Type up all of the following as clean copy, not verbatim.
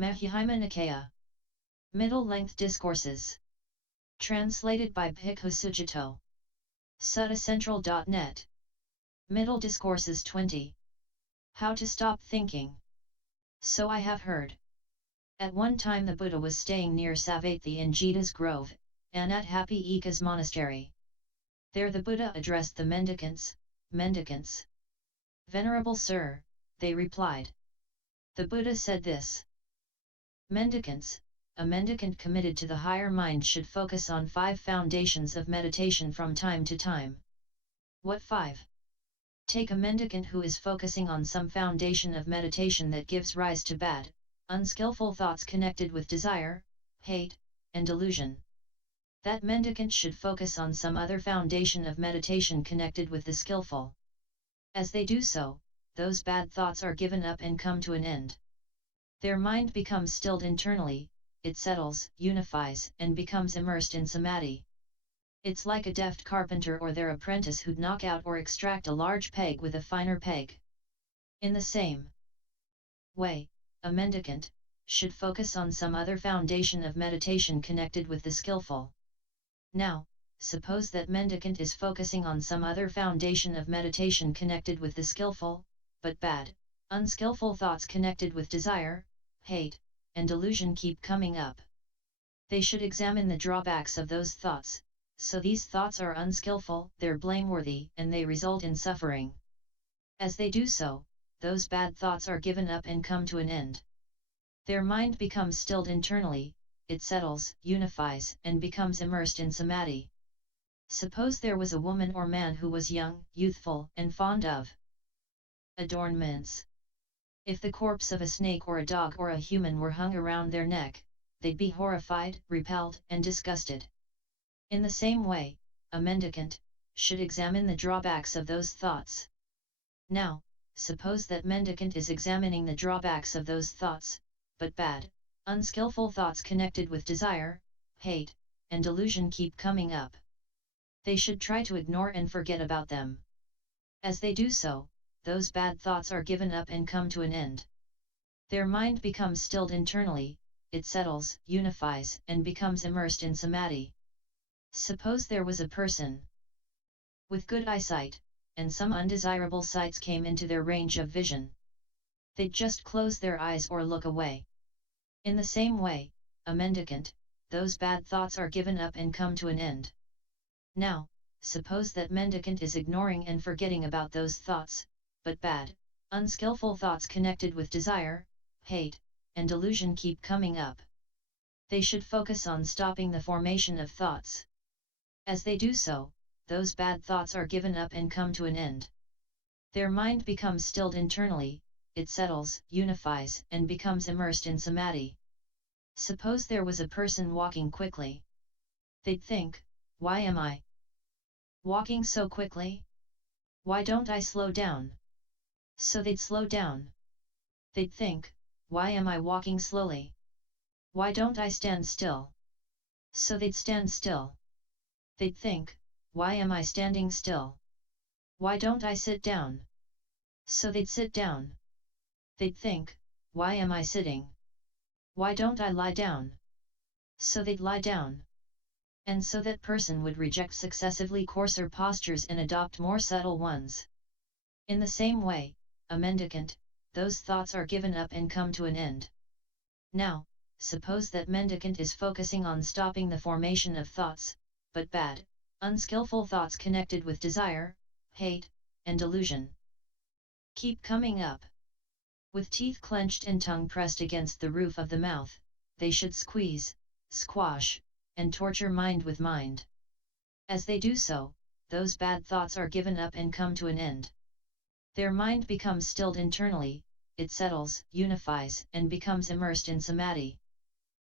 Majjhima Nikaya. Middle-length discourses. Translated by Bhikkhu Sujato. Suttacentral.net. Middle Discourses 20. How to stop thinking. So I have heard. At one time the Buddha was staying near Savatthi in Jeta's grove, and at Happy Eka's monastery. There the Buddha addressed the mendicants. Venerable Sir, they replied. The Buddha said this. Mendicants, a mendicant committed to the higher mind should focus on 5 foundations of meditation from time to time. What 5? Take a mendicant who is focusing on some foundation of meditation that gives rise to bad, unskillful thoughts connected with desire, hate, and delusion. That mendicant should focus on some other foundation of meditation connected with the skillful. As they do so, those bad thoughts are given up and come to an end. Their mind becomes stilled internally, it settles, unifies, and becomes immersed in samādhi. It's like a deft carpenter or their apprentice who'd knock out or extract a large peg with a finer peg. In the same way, a mendicant should focus on some other foundation of meditation connected with the skillful. Now, suppose that mendicant is focusing on some other foundation of meditation connected with the skillful, but bad, unskillful thoughts connected with desire, hate, and delusion keep coming up. They should examine the drawbacks of those thoughts. So these thoughts are unskillful, they're blameworthy, and they result in suffering. As they do so, those bad thoughts are given up and come to an end. Their mind becomes stilled internally, it settles, unifies, and becomes immersed in samādhi. Suppose there was a woman or man who was young, youthful, and fond of adornments. If the corpse of a snake or a dog or a human were hung around their neck, they'd be horrified, repelled, and disgusted. In the same way, a mendicant should examine the drawbacks of those thoughts. Now, suppose that mendicant is examining the drawbacks of those thoughts, but bad, unskillful thoughts connected with desire, hate, and delusion keep coming up. They should try to ignore and forget about them. As they do so, those bad thoughts are given up and come to an end. Their mind becomes stilled internally, it settles, unifies, and becomes immersed in samādhi. Suppose there was a person with good eyesight, and some undesirable sights came into their range of vision. They'd just close their eyes or look away. In the same way, a mendicant, those bad thoughts are given up and come to an end. Now, suppose that mendicant is ignoring and forgetting about those thoughts, but bad, unskillful thoughts connected with desire, hate, and delusion keep coming up. They should focus on stopping the formation of thoughts. As they do so, those bad thoughts are given up and come to an end. Their mind becomes stilled internally, it settles, unifies, and becomes immersed in samādhi. Suppose there was a person walking quickly. They'd think, why am I walking so quickly? Why don't I slow down? So they'd slow down. They'd think, why am I walking slowly? Why don't I stand still? So they'd stand still. They'd think, why am I standing still? Why don't I sit down? So they'd sit down. They'd think, why am I sitting? Why don't I lie down? So they'd lie down. And so that person would reject successively coarser postures and adopt more subtle ones. In the same way, a mendicant, those thoughts are given up and come to an end. Now, suppose that mendicant is focusing on stopping the formation of thoughts, but bad, unskillful thoughts connected with desire, hate, and delusion keep coming up. With teeth clenched and tongue pressed against the roof of the mouth, they should squeeze, squash, and torture mind with mind. As they do so, those bad thoughts are given up and come to an end. Their mind becomes stilled internally, it settles, unifies, and becomes immersed in samādhi.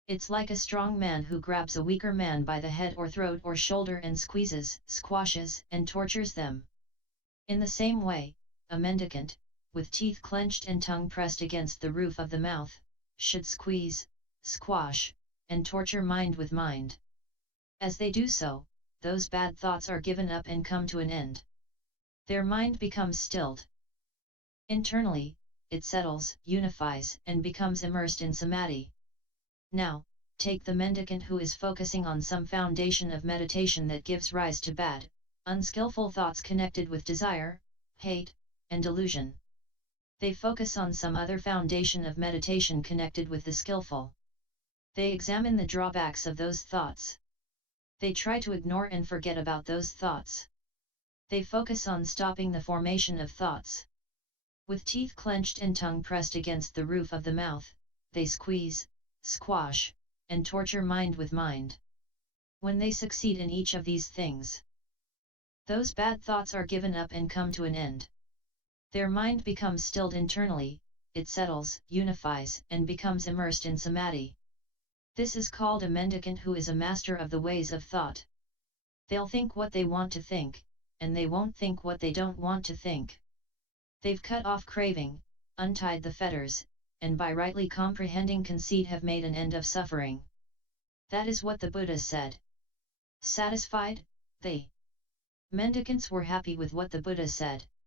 It's like a strong man who grabs a weaker man by the head or throat or shoulder and squeezes, squashes, and tortures them. In the same way, a mendicant, with teeth clenched and tongue pressed against the roof of the mouth, should squeeze, squash, and torture mind with mind. As they do so, those bad thoughts are given up and come to an end. Their mind becomes stilled internally, it settles, unifies, and becomes immersed in samādhi. Now, take the mendicant who is focusing on some foundation of meditation that gives rise to bad, unskillful thoughts connected with desire, hate, and delusion. They focus on some other foundation of meditation connected with the skillful. They examine the drawbacks of those thoughts. They try to ignore and forget about those thoughts. They focus on stopping the formation of thoughts. With teeth clenched and tongue pressed against the roof of the mouth, they squeeze, squash, and torture mind with mind. When they succeed in each of these things, those bad thoughts are given up and come to an end. Their mind becomes stilled internally, it settles, unifies, and becomes immersed in samādhi. This is called a mendicant who is a master of the ways of thought. They'll think what they want to think, and they won't think what they don't want to think. They've cut off craving, untied the fetters, and by rightly comprehending conceit have made an end of suffering. That is what the Buddha said. Satisfied, the mendicants were happy with what the Buddha said.